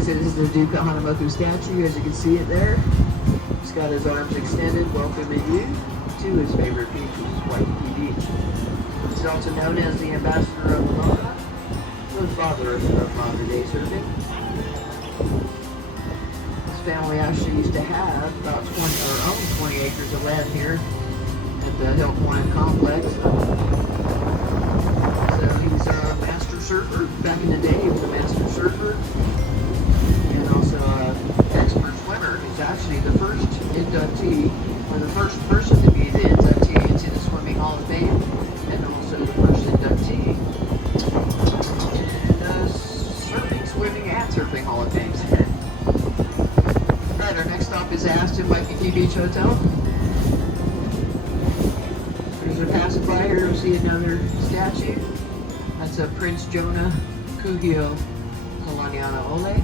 Alright, so this is the Duke Hanumaku statue, as you can see it there. He's got his arms extended, welcoming you to his favorite beach, which is Waikiki Beach. He's also known as the ambassador of Aloha, the father of modern day surfing. His family actually used to have about 20 acres of land here at the Hill Point complex. So he's a master surfer. Back in the day, he was a master surfer and also an expert swimmer. He's actually the first inductee, or the first person to be the inductee into the Swimming Hall of Fame, and also the first inductee in the Swimming and Surfing Hall of Fame. Alright, our next stop is Aston Waikiki Beach Hotel. As we're passing by here, we'll see another statue. That's a Prince Jonah Kuhio Kalaniana Ole,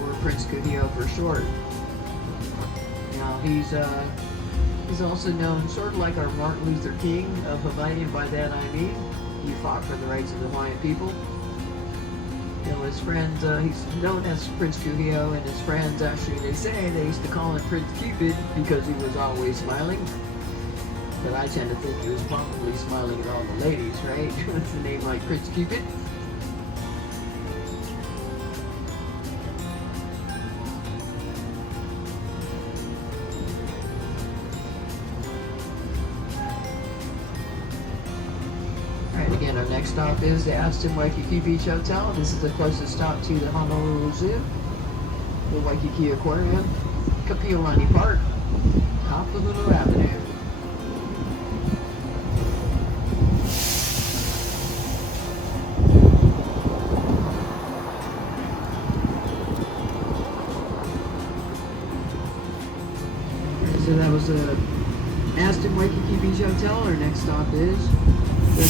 or Prince Kuhio for short. Now he's also known sort of like our Martin Luther King of Hawaii, and by that I mean he fought for the rights of the Hawaiian people. You know, his friends, he's known as Prince Kuhio, and his friends actually, they say they used to call him Prince Cupid because he was always smiling. But I tend to think he was probably smiling at all the ladies, right? What's the name like Prince Cupid? Alright, again, our next stop is the Aston Waikiki Beach Hotel. This is the closest stop to the Honolulu Zoo, the Waikiki Aquarium, Kapiolani Park, Kapalulu Avenue. So that was the Aston Waikiki Beach Hotel. Our next stop is the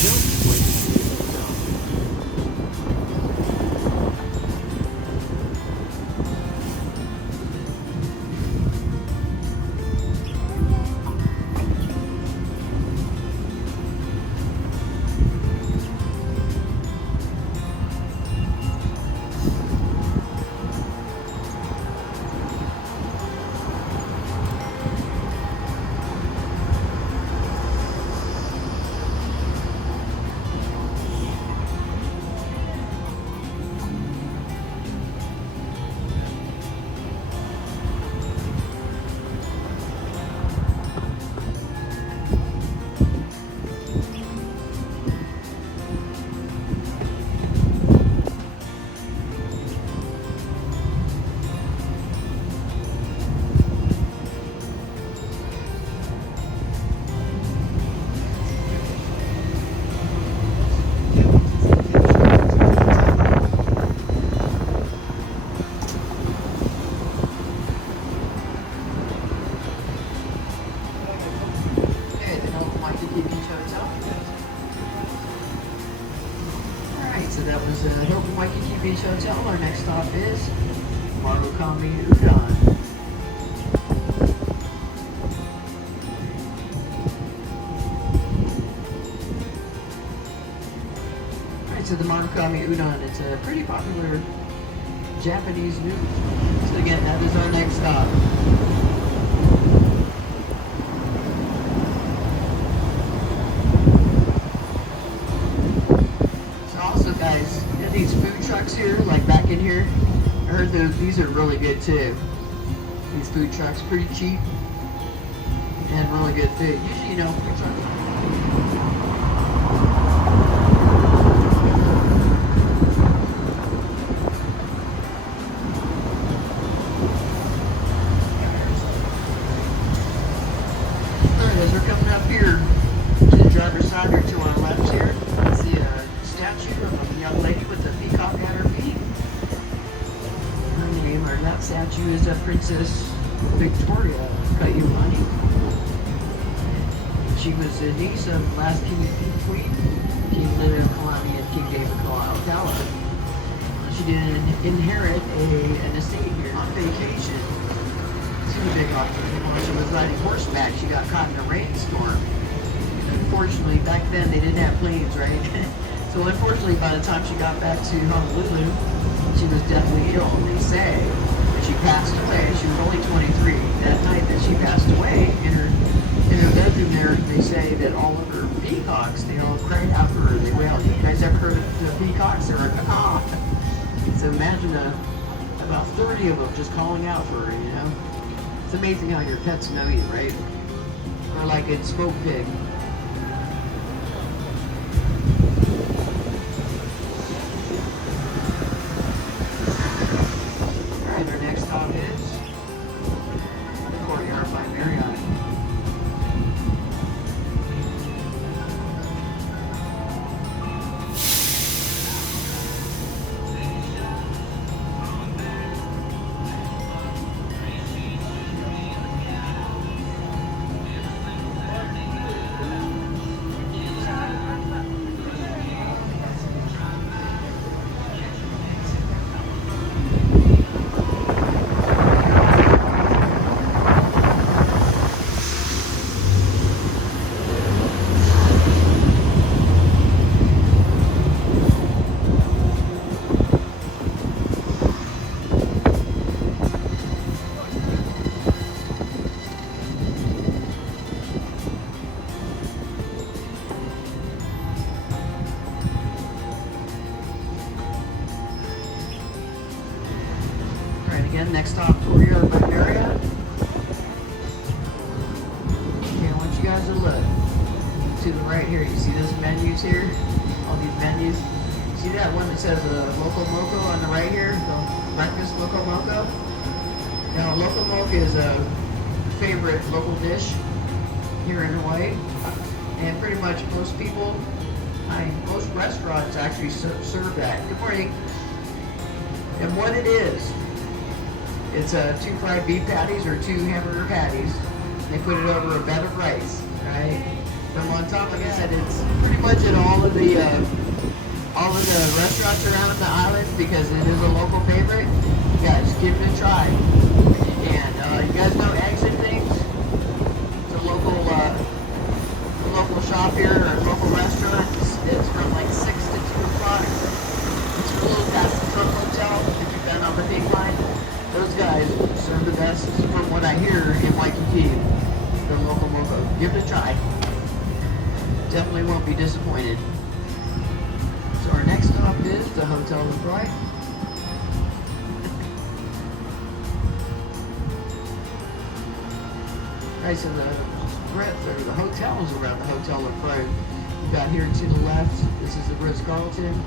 Hilton Waikiki Beach Hotel. So that was the Hilton Waikiki Beach Hotel. Our next stop is Marukami Udon. Alright, so the Marukami Udon, it's a pretty popular Japanese noodle. So again, that is our next stop. Guys, you know these food trucks here, like back in here, I heard these are really good too. These food trucks, pretty cheap and really good food. Usually, you know, food trucks. Alright, as we're coming up here to the driver's side or to our left here, see a statue of a young lady with a peacock at her feet. Her name, or that statue, is a Princess Victoria Kaiulani. She was the niece of the last king and queen, King Kalani and King David Kalakaua. She did inherit an estate here on vacation. She was a big octopus. When she was riding horseback, she got caught in a rainstorm. Unfortunately, back then they didn't have planes, right? So unfortunately, by the time she got back to Honolulu, She was deathly ill, and they say that she passed away. She was only 23 that night that she passed away. In her bedroom there, they say that all of her peacocks, they all cried out for her. They wailed. You guys ever heard of the peacocks? They're like, ah. So imagine about 30 of them just calling out for her, you know? It's amazing how your pets know you, right? Or like in Spoke Pig. Alright, our next stop is the Courtyard by Marriott. Again, next stop, Courtyard by Marriott. Okay, I want you guys to look to the right here. You see those menus here? All these menus. See that one that says Loco Moco on the right here? The breakfast Loco Moco? Now, Loco Moco is a favorite local dish here in Hawaii. And pretty much most people, most restaurants actually serve that. Good morning. And what it is, it's 2 fried beef patties or 2 hamburger patties. They put it over a bed of rice, right? From on top, like I said, it's pretty much at all of the restaurants around the island because it is a local favorite. You guys, give it a try. And you guys know Eggs and Things? It's a local shop here, or a local restaurant. It's from like 6 to 2 o'clock. It's a little past the Trump Hotel if you've been on the big line. Those guys serve the best, from what I hear, in Waikiki, the local moco. Give it a try. Definitely won't be disappointed. So our next stop is the Hotel LaCroix. Alright, so the hotels around the Hotel LaCroix. You got here to the left, this is the Ritz-Carlton.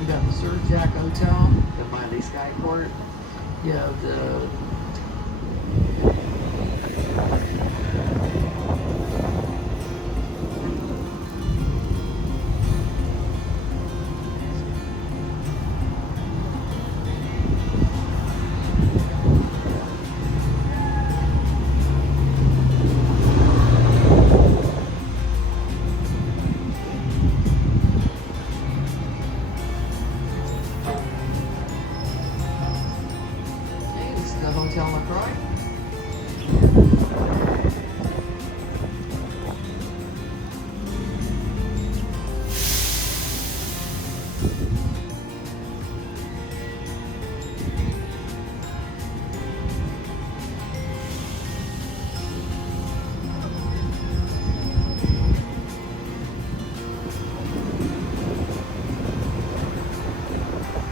You got the Sir Jack Hotel, the Miley Skyport. You have the Hotel LaCroix.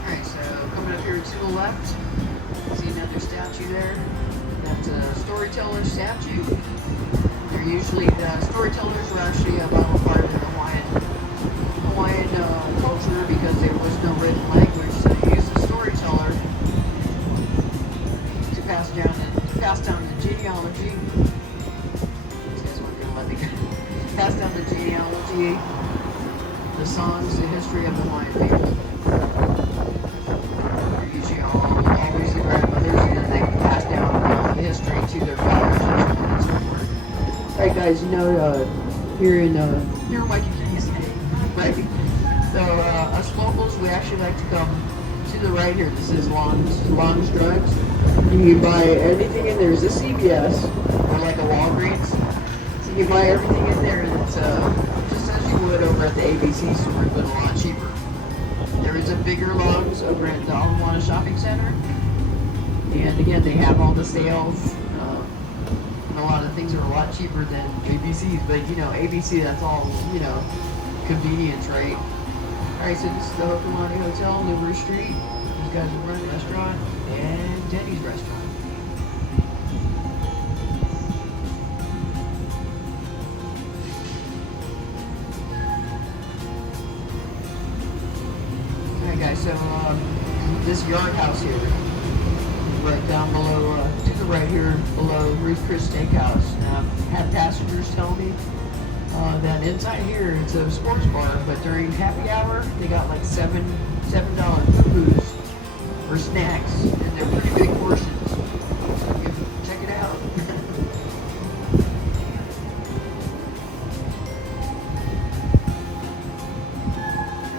Alright, so coming up here to the left, see another statue there. That's a Storyteller Statue. They're usually, storytellers are actually a vital part of the Hawaiian culture because there was no written language, so they used the storyteller to pass down the genealogy. These guys weren't going to let me go. Pass down the genealogy, the songs, the history of the Hawaiian people. They're usually always the grandmothers, and they pass down the history to their fathers and so forth. Alright guys, you know, here in Waikiki, right? So us locals, we actually like to come to the right here. This is Long's Drugs. You can buy anything in there. There's a CVS or like a Walgreens. So you can buy everything in there, and it's just as you would over at the ABC store, but a lot cheaper. There is there's a bigger Lowe's over at the Aala Moana Shopping Center. And again, they have all the sales. And a lot of things are a lot cheaper than ABC's. But, you know, ABC, that's all, you know, convenience, right? Alright, so this is the Hokulani Hotel, Livery Street. These guys will run a restaurant and Denny's restaurant. Alright guys, so this yard house here, right down below, to the right here, below Ruth Chris Steakhouse. Had passengers tell me that inside here it's a sports bar, but during happy hour they got like $7 booze or snacks, and they're pretty big portions. So check it out.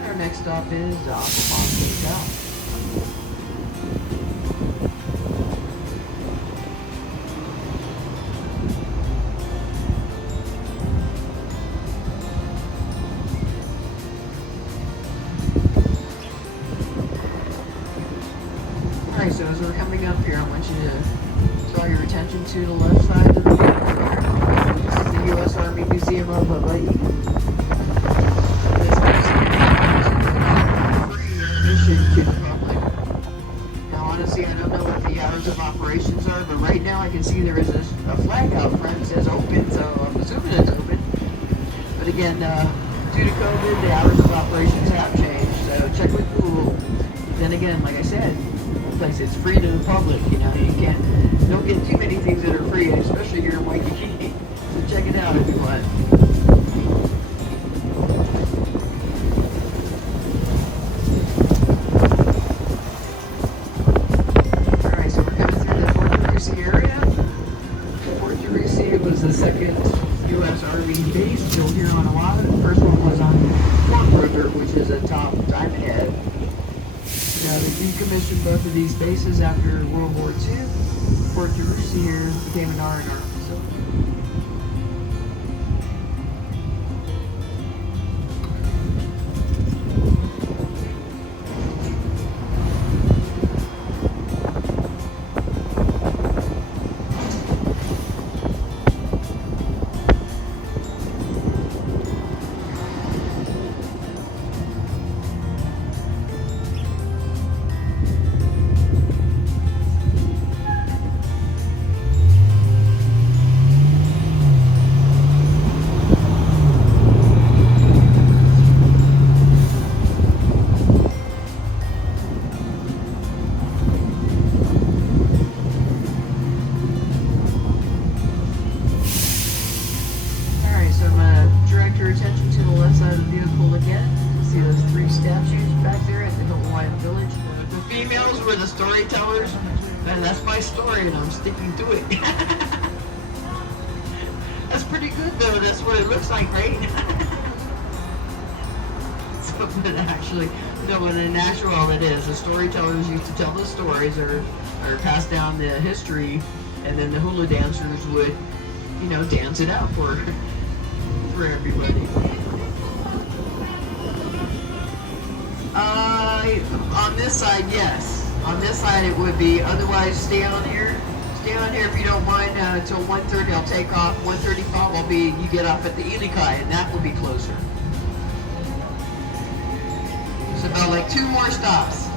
Our next stop is Aquaponics Hotel. So as we're coming up here, I want you to draw your attention to the left side of the vehicle. This is the U.S. Army Museum of Hawaii. This museum is free admission to the public. Now honestly, I don't know what the hours of operations are, but right now I can see there is a flag out front that says open, so I'm assuming it's open. But again, due to COVID, the hours of operations have changed, so check with Google. Then again, like I said, place it's free to the public. You know, you don't get too many things that are free, especially here in Waikiki. So check it out if you want. Alright, so we're coming through the Fort Teresi area. Fort Teresi was the second U.S. Army base built here on Oahu. The first one was on Fort River, which is a top diamond head. They decommissioned both of these bases after World War II. Fort Teresi here became an R&R facility. Attention to the left side of the vehicle again. See those three statues back there at the Hawaiian Village? The females were the storytellers, and that's my story, and I'm sticking to it. That's pretty good, though. That's what it looks like, right? Something actually, you know, in actual it is. The storytellers used to tell the stories or pass down the history, and then the hula dancers would, you know, dance it out for everybody. On this side, yes. On this side it would be. Otherwise, stay on here. Stay on here if you don't mind until 1:30. I'll take off. 1:35 will be, you get off at the Ilikai, and that will be closer. It's about like 2 more stops.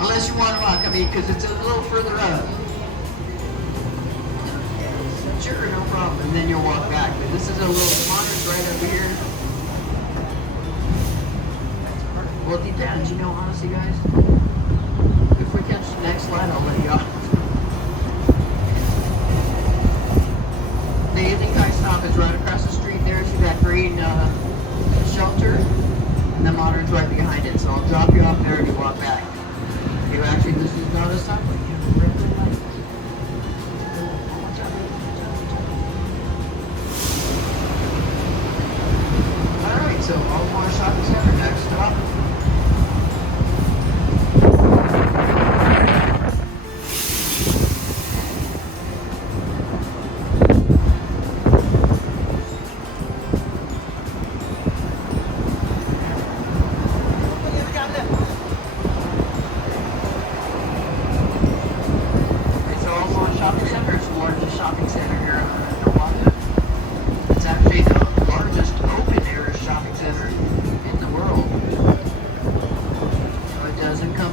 Unless you want to walk, I mean, because it's a little further up. Sure, no problem. And then you'll walk back. But this is a little modern right over here. Well, it depends, you know, honestly, guys. If we catch the next slide, I'll let you off. The Ilikai stop is right across the street there. See that green shelter? And the modern's right behind it. So I'll drop you off there and you walk back. Okay, actually, this is not a stoplight. So, Aala Moana Shopping Center, next stop.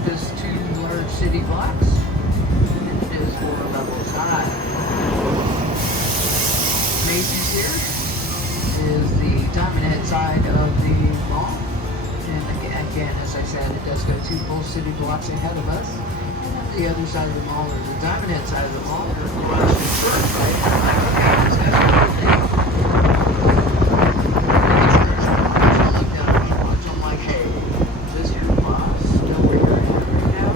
just 2 large city blocks. It is 4 levels high. Macy's here is the dominant side of the mall. And again, as I said, it does go 2 full city blocks ahead of us. And on the other side of the mall, or the dominant side of the mall, there's the garage and church, right? I'm like, okay, this guy's a good thing. Look down and watch. I'm like, hey, is this your boss? No, we're here right now.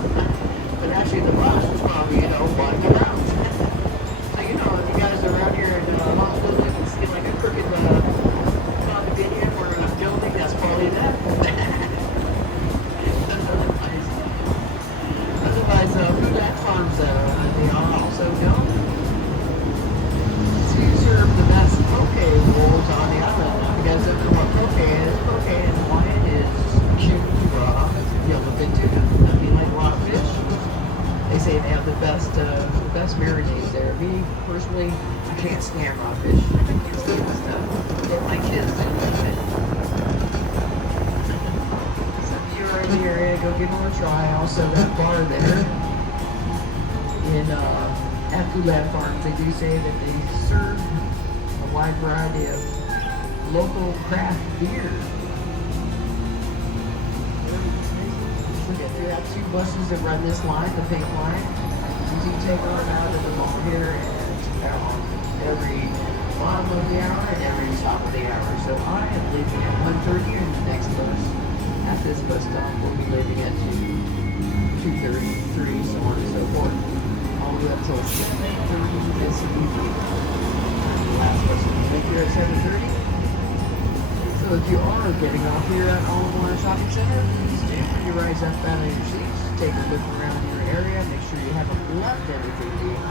But actually, the boss was probably, walking around. So, if you guys are around here in Los Angeles and see like a crooked condominium or a building, that's probably that. Otherwise, food at farms, they are also known to serve the best poke bowls on the island. Now, if you guys don't know what poke in Hawaiian is cute, raw, yellowfin tuna. I mean, like raw fish. They say they have the best marinades there. Me, personally, I can't stand raw fish. I think it's good stuff. But my kids do like it. So if you're in the area, go give them a try. Also, that bar there in at Hula Farms, they do say that they serve a wide variety of local craft beer. They have 2 buses that run this line, the pink line. You take on out of the mall here and every bottom of the hour and every top of the hour. So I am leaving at 1:30 and the next bus at this bus stop will be leaving at 2:33, so on and so forth. All the way up till 7:30 this evening. The last bus will be here at 7:30. So if you are getting off here at Alamana Shopping Center, please do when you rise up out of your seats. Take a look around your area, make sure you haven't left anything behind.